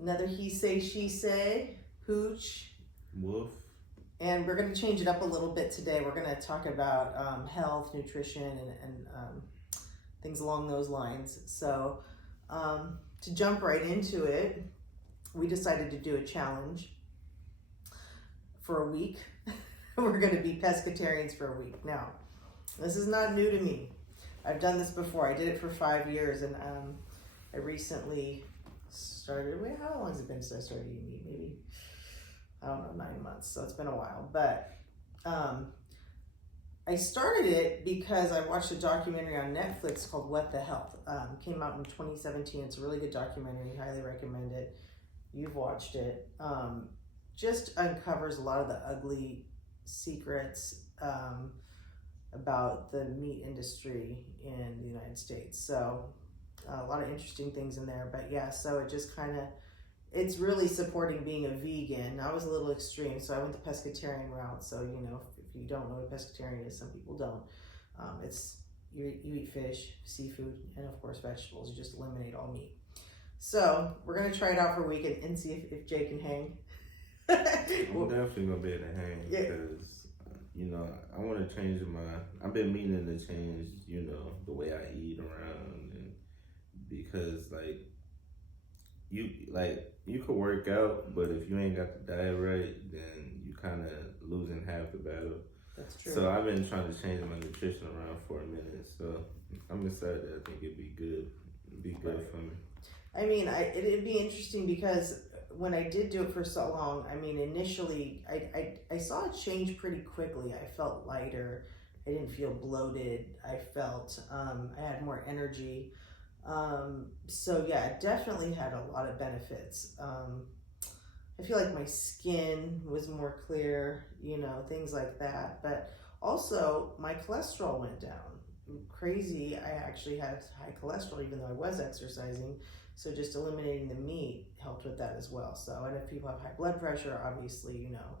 Another he say, she say, Pooch. Wolf. And we're going to change it up a little bit today. We're going to talk about health, nutrition, and things along those lines. So to jump right into it, we decided to do a challenge for a week. We're going to be pescatarians for a week. Now, this is not new to me. I've done this before. I did it for 5 years, and I recently started. Wait, how long has it been since I started eating meat? Maybe, I don't know, 9 months. So it's been a while. But I started it because I watched a documentary on Netflix called What the Health. Came out in 2017. It's a really good documentary. Highly recommend it. You've watched it. Just uncovers a lot of the ugly secrets about the meat industry in the United States. So a lot of interesting things in there. But yeah, so it just kind of, it's really supporting being a vegan. I was a little extreme, so I went the pescatarian route. So, you know, if you don't know what a pescatarian is, some people don't. It's you eat fish, seafood, and of course vegetables. You just eliminate all meat. So we're going to try it out for a week and see if Jay can hang. I'm definitely going to be able to hang because, you know, I want to change I've been meaning to change, you know, the way I eat around. And because, you could work out, but if you ain't got the diet right, then you kind of losing half the battle. That's true. So I've been trying to change my nutrition around for a minute. So I'm excited. I think it'd be good. It'd be good for me. I mean, it'd be interesting because when I did do it for so long, I mean, initially I saw it change pretty quickly. I felt lighter. I didn't feel bloated. I felt I had more energy. So yeah, it definitely had a lot of benefits. I feel like my skin was more clear, you know, things like that. But also my cholesterol went down. Crazy. I actually had high cholesterol even though I was exercising. So just eliminating the meat helped with that as well. So, and if people have high blood pressure, obviously, you know,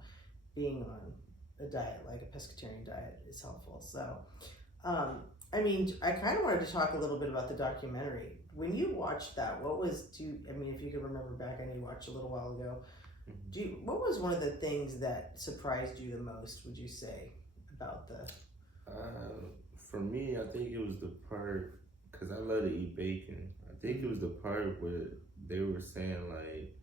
being on a diet like a pescatarian diet is helpful. So, I mean, I kind of wanted to talk a little bit about the documentary. When you watched that, I mean, if you could remember back, I know you watched a little while ago. What was one of the things that surprised you the most, would you say, about the... For me, I think it was the part, because I love to eat bacon. I think it was the part where they were saying, like,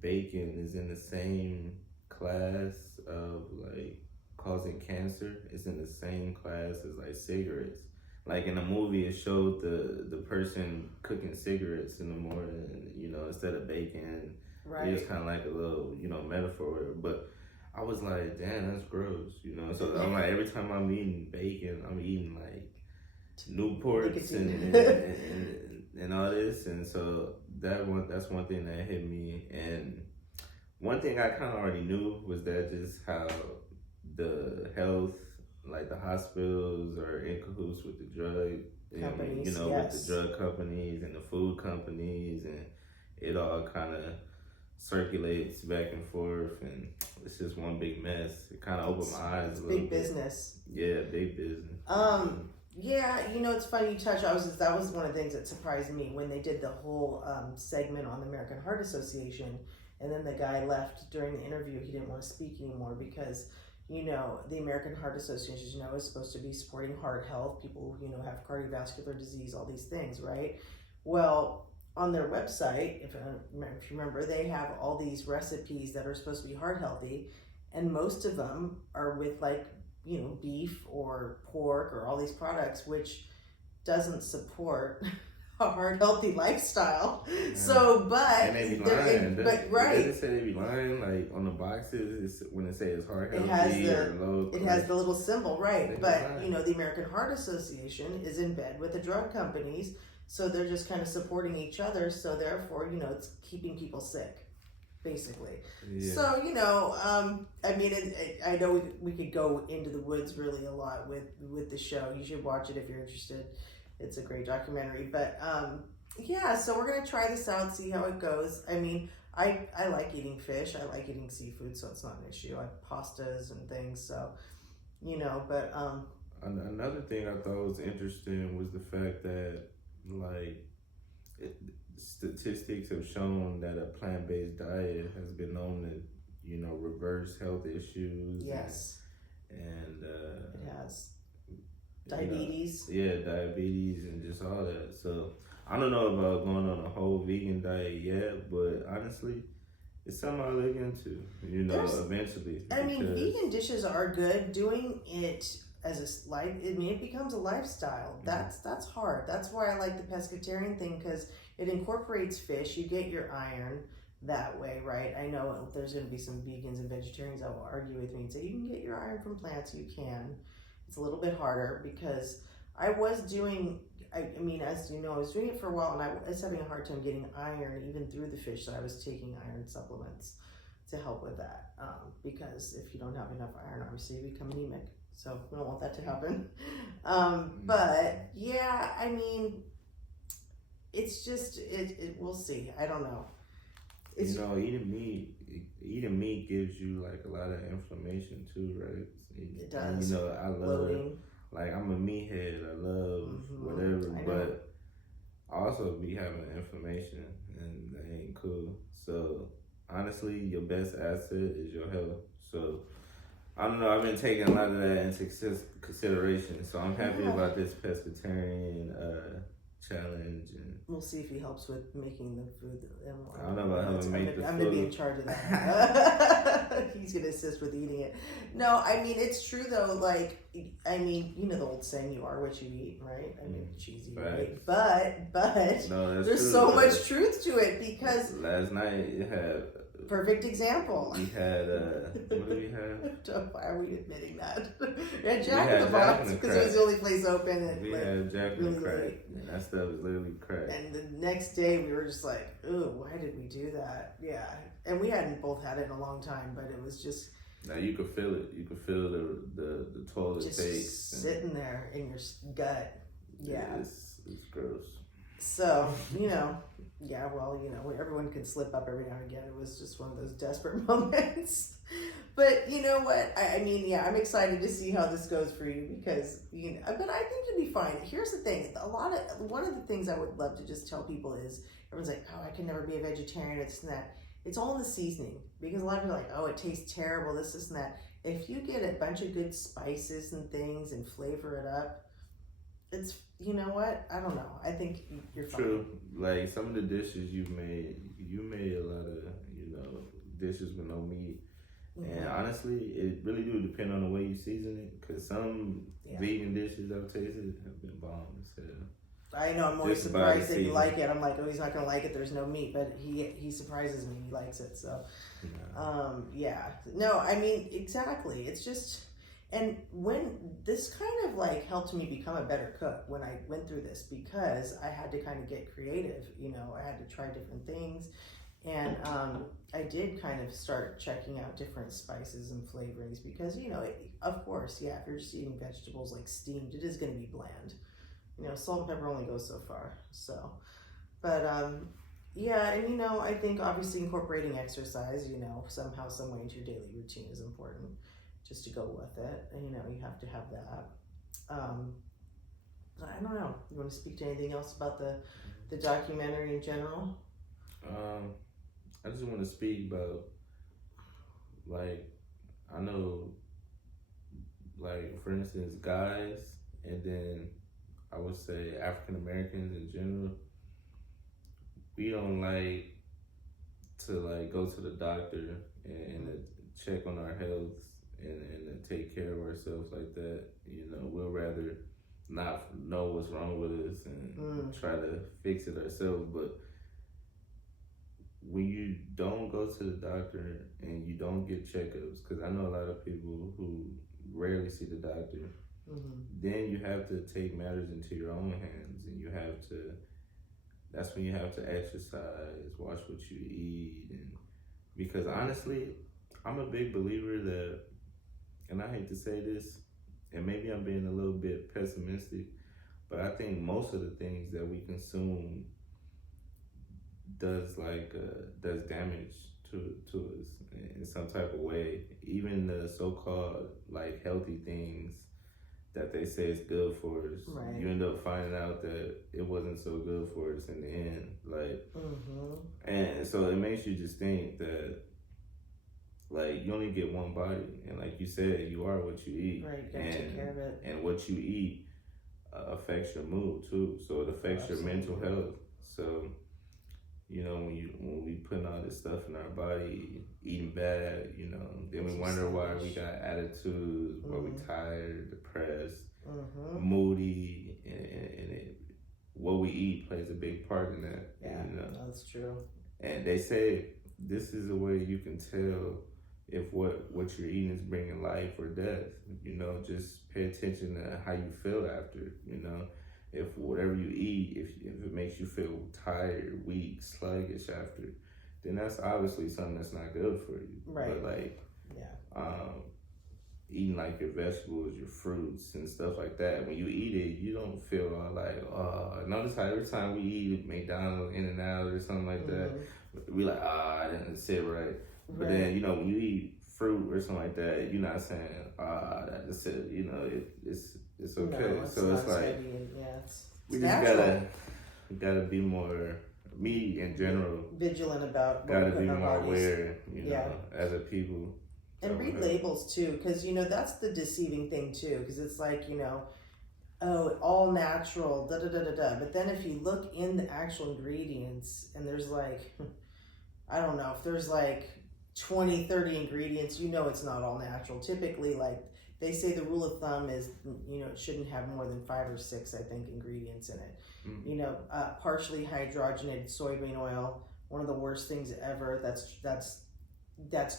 bacon is in the same class of, like, causing cancer. It's in the same class as, like, cigarettes. Like, in the movie, it showed the person cooking cigarettes in the morning, you know, instead of bacon. Right. It was kind of like a little, you know, metaphor. But I was like, damn, that's gross, you know? So I'm like, every time I'm eating bacon, I'm eating, like, Newports and all this. And so that's one thing that hit me. And one thing I kind of already knew was that just how the health, like the hospitals are in cahoots with the drug companies, you know, with the drug companies and the food companies, and it all kind of circulates back and forth, and it's just one big mess. It kind of opened my eyes a little bit. Big business. Yeah, big business. Yeah, you know, it's funny you touch. That was one of the things that surprised me when they did the whole segment on the American Heart Association, and then the guy left during the interview. He didn't want to speak anymore because, you know, the American Heart Association, you know, is supposed to be supporting heart health. People, you know, have cardiovascular disease, all these things, right? Well, on their website, if you remember, they have all these recipes that are supposed to be heart healthy, and most of them are with, like, you know, beef or pork or all these products, which doesn't support a heart healthy lifestyle. Yeah. So, and they be lying. Right. They say they be lying, like on the boxes when it says heart healthy it has the little symbol, right? But you know, the American Heart Association is in bed with the drug companies, so they're just kind of supporting each other. So therefore, you know, it's keeping people sick, basically. Yeah. So, you know, I mean, I know we could go into the woods really a lot with the show. You should watch it if you're interested. It's a great documentary. But yeah, so we're gonna try this out, see how it goes. I mean, I like eating fish. I like eating seafood, so it's not an issue. I like pastas and things. So, you know, but another thing I thought was interesting was the fact that, like, statistics have shown that a plant-based diet has been known to, reverse health issues. Yes. And it has. Diabetes. Diabetes and just all that. So I don't know about going on a whole vegan diet yet, but honestly, it's something I look into, eventually. I mean, vegan dishes are good. Doing it as it becomes a lifestyle. That's hard. That's why I like the pescatarian thing, because it incorporates fish. You get your iron that way, right? I know there's going to be some vegans and vegetarians that will argue with me and say you can get your iron from plants. You can. It's a little bit harder because I was doing. I mean, as you know, I was doing it for a while, and I was having a hard time getting iron even through the fish. So I was taking iron supplements to help with that, because if you don't have enough iron, obviously you become anemic. So we don't want that to happen. But yeah, I mean, it's just we'll see. I don't know. Eating meat gives you like a lot of inflammation too, right? It does. And, I love. Bloating. Like, I'm a meathead. I love whatever, but I also be having inflammation, and that ain't cool. So honestly, your best asset is your health. So I don't know. I've been taking a lot of that into consideration. So I'm happy about this pescatarian challenge, and we'll see if he helps with making the food. I don't know about how to make the food. I'm gonna be in charge of that. He's gonna assist with eating it. No, I mean, it's true though. Like, I mean, you know the old saying, "You are what you eat," right? I mean, cheesy, right? But no, there's so much truth to it, because last night it had. Perfect example. We had, what did we have? Why are we admitting that? We had Jack in the Box, because it was the only place open. And we had Jack in the Crack, and that stuff was literally crack. And the next day we were just like, ooh, why did we do that? Yeah. And we hadn't both had it in a long time, but it was just... Now you could feel it. You could feel the toilet just taste. Sitting there in your gut. Yeah. It's gross. So, yeah, well, everyone can slip up every now and again. It was just one of those desperate moments. But you know what? I mean, yeah, I'm excited to see how this goes for you, because, but I think you'll be fine. Here's the thing. One of the things I would love to just tell people is, everyone's like, oh, I can never be a vegetarian, or this and that. It's all in the seasoning, because a lot of people are like, oh, it tastes terrible, this and that. If you get a bunch of good spices and things and flavor it up, it's, you know what? I don't know. I think you're fine. True. Like, some of the dishes you made a lot of, dishes with no meat. Mm-hmm. And honestly, it really do depend on the way you season it. Because some vegan dishes I've tasted have been bomb as hell. I know. I'm always surprised that you like it. I'm like, oh, he's not going to like it. There's no meat. But he surprises me. He likes it. So, yeah. No, I mean, exactly. It's just... And when this kind of like helped me become a better cook when I went through this, because I had to kind of get creative, I had to try different things. And I did kind of start checking out different spices and flavorings, because, of course, if you're just eating vegetables like steamed, it is going to be bland. Salt and pepper only goes so far. So, but yeah, and I think obviously incorporating exercise, somehow, some way into your daily routine is important. Just to go with it, and you have to have that. I don't know. You want to speak to anything else about the documentary in general? I just want to speak about, like, I know, like, for instance, guys, and then I would say African Americans in general, we don't like to like go to the doctor and check on our health and take care of ourselves like that. We'll rather not know what's wrong with us and try to fix it ourselves. But when you don't go to the doctor and you don't get checkups, because I know a lot of people who rarely see the doctor, then you have to take matters into your own hands, and that's when you have to exercise, watch what you eat, and because honestly, I'm a big believer that, and I hate to say this, and maybe I'm being a little bit pessimistic, but I think most of the things that we consume does damage to us in some type of way. Even the so-called like healthy things that they say is good for us, Right. you end up finding out that it wasn't so good for us in the end. Like, and so it makes you just think that, like, you only get one body, and like you said, you are what you eat. Right, you gotta take care of it. And what you eat affects your mood too. So it affects your mental health. So, you know, when we putting all this stuff in our body, eating bad, you know, then we wonder why we got attitudes, why we tired, depressed, moody, and what we eat plays a big part in that. Yeah, you know? That's true. And they say this is a way you can tell if what you're eating is bringing life or death. You know, just pay attention to how you feel after. You know, if whatever you eat, if it makes you feel tired, weak, sluggish after, then that's obviously something that's not good for you. Right. But like, eating like your vegetables, your fruits and stuff like that, when you eat it, you don't feel all like, oh, notice how every time we eat McDonald's, In-N-Out or something like that, we like, I didn't sit right. But then, you know, when you eat fruit or something like that, you're not saying, that just it, you know, it's okay. No, so it's like, we just gotta be more, me in general, vigilant about gotta be more aware, you know, as a people. And read labels too, because, you know, that's the deceiving thing too, because it's like, you know, oh, all natural, da da da da da. But then if you look in the actual ingredients and there's like, I don't know, if there's like 20, 30 ingredients, you know it's not all natural. Typically, like, they say the rule of thumb is, you know, it shouldn't have more than 5 or 6, I think, ingredients in it. You know, partially hydrogenated soybean oil, one of the worst things ever. That's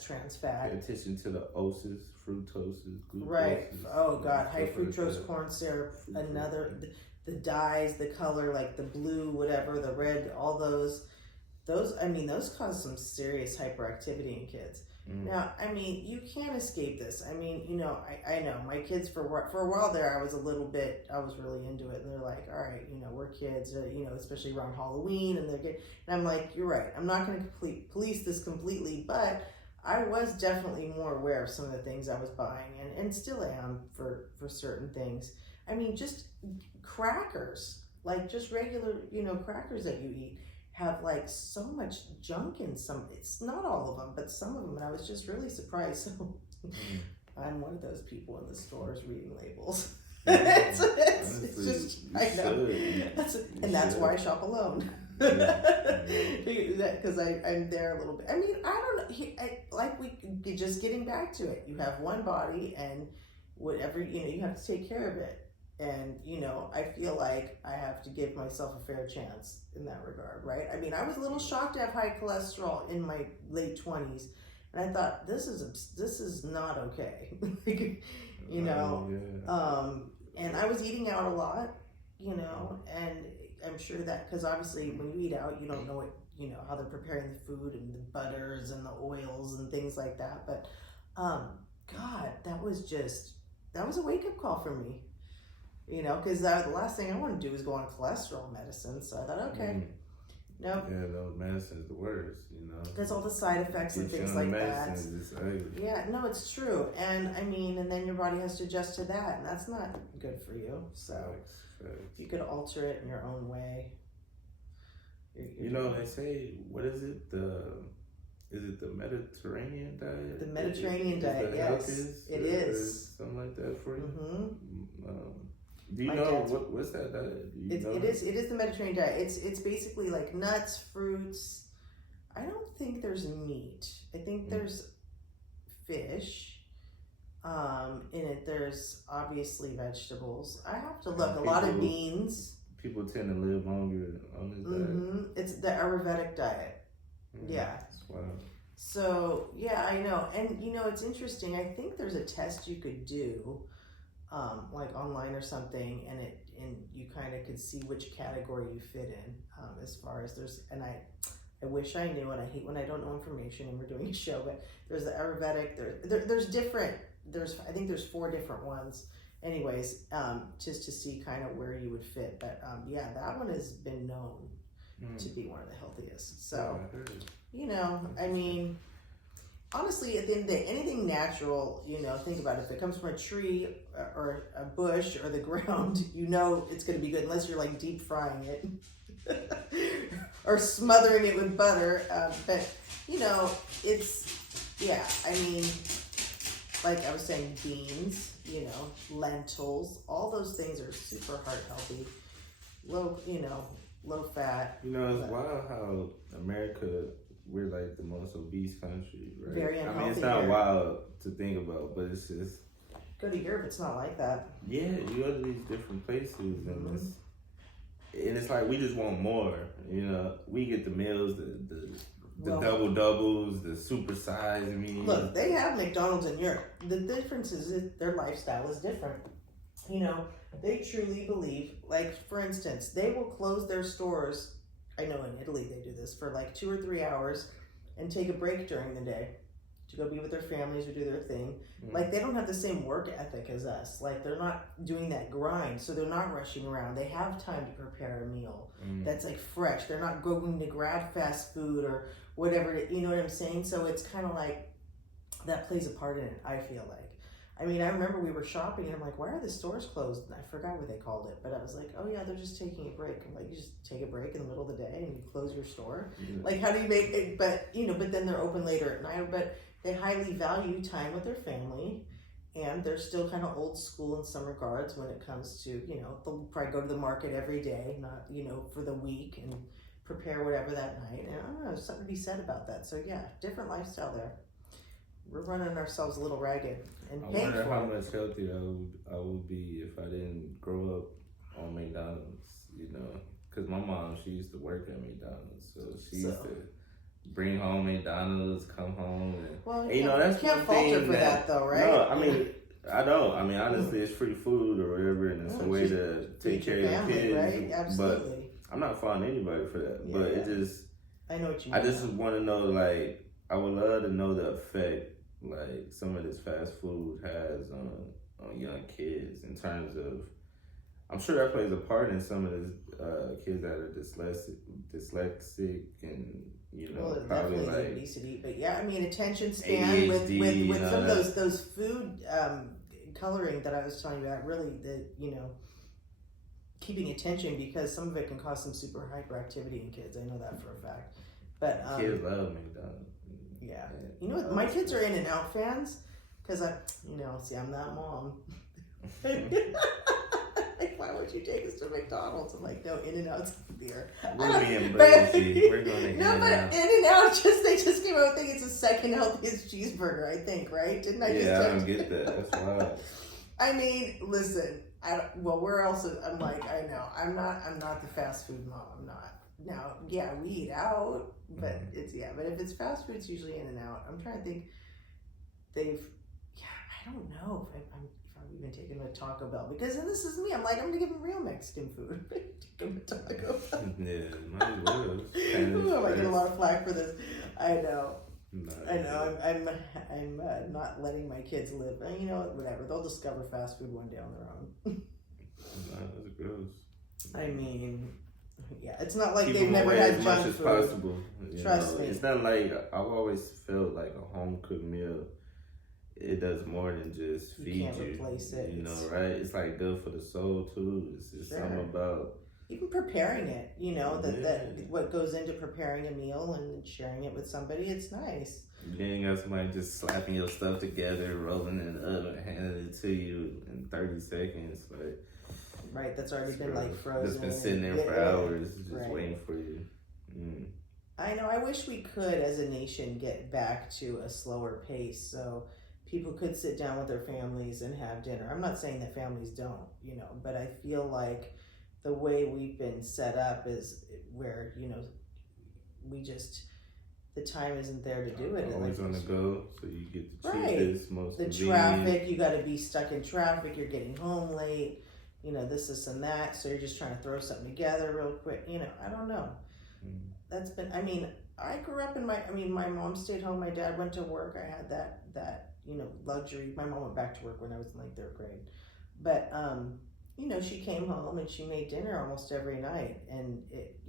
trans fat. Pay attention to the oses, fructoses, glucoses. Right. Oh God, high fructose corn syrup. Another, the dyes, the color, like the blue, whatever, the red, all those. I mean, those cause some serious hyperactivity in kids. Now, I mean, you can't escape this. I mean, you know, I know my kids for a while there, I was really into it, and they're like, all right, you know, we're kids, you know, especially around Halloween, and and I'm like, you're right. I'm not going to police this completely, but I was definitely more aware of some of the things I was buying, and still am for certain things. I mean, just crackers, like just regular, you know, crackers that you eat, have like so much junk in some. It's not all of them, but some of them, and I was just really surprised. So I'm one of those people in the stores reading labels. It's just, I know, that's why I shop alone. Because I'm there a little bit. I mean, I don't know. Just getting back to it. You have one body, and whatever, you know, you have to take care of it. And, you know, I feel like I have to give myself a fair chance in that regard, right? I mean, I was a little shocked to have high cholesterol in my late 20s, and I thought, this is not okay. You know, and I was eating out a lot, you know, and I'm sure that, because obviously when you eat out, you don't know what, you know, how they're preparing the food and the butters and the oils and things like that. But, God, that was a wake-up call for me. You know, because the last thing I want to do is go on cholesterol medicine. So I thought, okay, no. Yeah, those medicines the worst, you know. There's all the side effects and things like that. Yeah, no, it's true. And I mean, and then your body has to adjust to that, and that's not good for you. So if you could alter it in your own way. You know, they say, what is it? Is it the Mediterranean diet? The Mediterranean diet, yes. It is. Something like that for you? Do you know what's that diet? It is the Mediterranean diet. It's basically like nuts, fruits. I don't think there's meat. I think there's fish. In it, there's obviously vegetables. I have to look. A lot of beans. People tend to live longer on this diet. It's the Ayurvedic diet. Yeah. Wow. So yeah, I know, and you know, it's interesting. I think there's a test you could do. Like online or something, and you kind of could see which category you fit in, as far as and I wish I knew, and I hate when I don't know information and we're doing a show, but there's the Ayurvedic, I think there's 4 different ones, anyways, just to see kind of where you would fit, but yeah, that one has been known to be one of the healthiest, so, you know, I mean, honestly, at the end of the day, anything natural, think about it. If it comes from a tree or a bush or the ground, it's going to be good unless you're like deep frying it or smothering it with butter. But, I mean, like I was saying, beans, lentils, all those things are super heart healthy, low fat. It's wild how America, we're like the most obese country, right? Very unhealthy. I mean, it's not wild to think about, but it's just. Go to Europe, it's not like that. Yeah, you go to these different places, and it's like we just want more. We get the meals, the double doubles, the super size. I mean, look, they have McDonald's in Europe. The difference is their lifestyle is different. They truly believe, like, for instance, they will close their stores. I know in Italy they do this for like 2 or 3 hours and take a break during the day to go be with their families or do their thing. Like, they don't have the same work ethic as us. Like, they're not doing that grind, so they're not rushing around. They have time to prepare a meal that's like fresh. They're not going to grab fast food or whatever, you know what I'm saying? So it's kind of like that plays a part in it, I feel like. I mean, I remember we were shopping and I'm like, why are the stores closed? And I forgot what they called it, but I was like, oh yeah, they're just taking a break. I'm like, you just take a break in the middle of the day and you close your store. Like, how do you make it? But then they're open later at night, but they highly value time with their family, and they're still kind of old school in some regards when it comes to, they'll probably go to the market every day, not, for the week, and prepare whatever that night. And I don't know, there's something to be said about that. So yeah, different lifestyle there. We're running ourselves a little ragged and I wonder how much healthier I would be if I didn't grow up on McDonald's, because my mom, she used to work at McDonald's, so she used to bring home McDonald's, come home, and that's you can't falter for that though, right? No, I mean, I don't. I mean, honestly, it's free food or whatever, and it's a way to take care of your kids. Right? Absolutely. But I'm not faulting anybody for that. Yeah, but it just, I know what you mean. I just want to know, like, I would love to know the effect, like, some of this fast food has on young kids in terms of, I'm sure that plays a part in some of these kids that are dyslexic and, probably definitely like obesity, but yeah, I mean, attention span ADHD, with some of those food coloring that I was telling you about, really, keeping attention, because some of it can cause some super hyperactivity in kids. I know that for a fact. But kids love McDonald's. Yeah. You know what? My kids are In-N-Out fans, because I'm that mom. Like, why would you take us to McDonald's? I'm like, no, In-N-Out's here. We're being bougie. We're going to No, but In-N-Out, they just came out with it's the second healthiest cheeseburger, I think, right? Didn't I just I don't get that. That's wild. I mean, listen, we're also, I'm like, I know, I'm not the fast food mom. I'm not. Now, yeah, we eat out, but but if it's fast food, it's usually In-N-Out. I'm trying to think. I don't know if I've even taken a Taco Bell, because then this is me. I'm like, I'm gonna give them real Mexican food. Take them a Taco Bell. Yeah, might as well. I might get a lot of flack for this. I know. I know. I'm not letting my kids live. Whatever. They'll discover fast food one day on their own. That's gross. I mean, yeah, it's not like Keep they've never had as junk much as food. possible. Trust me. It's not like, I've always felt like a home cooked meal, it does more than just feed you. Can't replace it. Right? It's like good for the soul too. It's just something about even preparing it. That what goes into preparing a meal and sharing it with somebody. It's nice. You ain't got somebody just slapping your stuff together, rolling it in the oven, handing it to you in 30 seconds. Like, right, that's already been like frozen. That's been sitting there for hours, just waiting for you. I know. I wish we could, as a nation, get back to a slower pace so people could sit down with their families and have dinner. I'm not saying that families don't, but I feel like the way we've been set up is where, we just, the time isn't there to do it. Always on the go, so you get the cheapest, most the convenient. traffic, you got to be stuck in traffic, you're getting home late, this and that, so you're just trying to throw something together real quick. I don't know. That's been, I grew up my mom stayed home, my dad went to work, I had that luxury. My mom went back to work when I was in like 3rd grade, but she came home and she made dinner almost every night, and it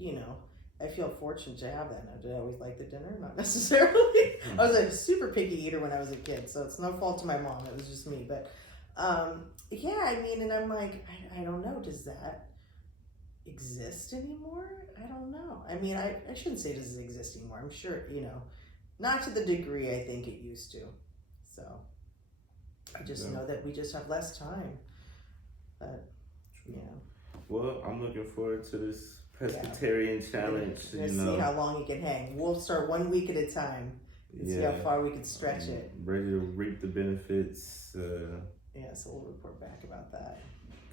I feel fortunate to have that now. Did I always like the dinner? Not necessarily. I was a super picky eater when I was a kid, so it's no fault to my mom. It was just me. But yeah, I mean, and I'm like, I don't know. Does that exist anymore? I don't know. I mean, I shouldn't say does it exist anymore. I'm sure, not to the degree I think it used to. So I just know that we just have less time. But, Well, I'm looking forward to this pescatarian challenge. Let's see how long you can hang. We'll start 1 week at a time and see how far we can stretch it. Ready to reap the benefits. So we'll report back about that.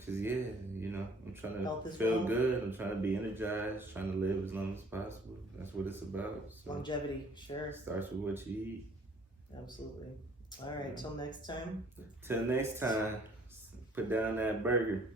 Cause I'm trying to feel good. I'm trying to be energized. Trying to live as long as possible. That's what it's about. So longevity, sure. Starts with what you eat. Absolutely. All right. Till next time. Till next time. Put down that burger.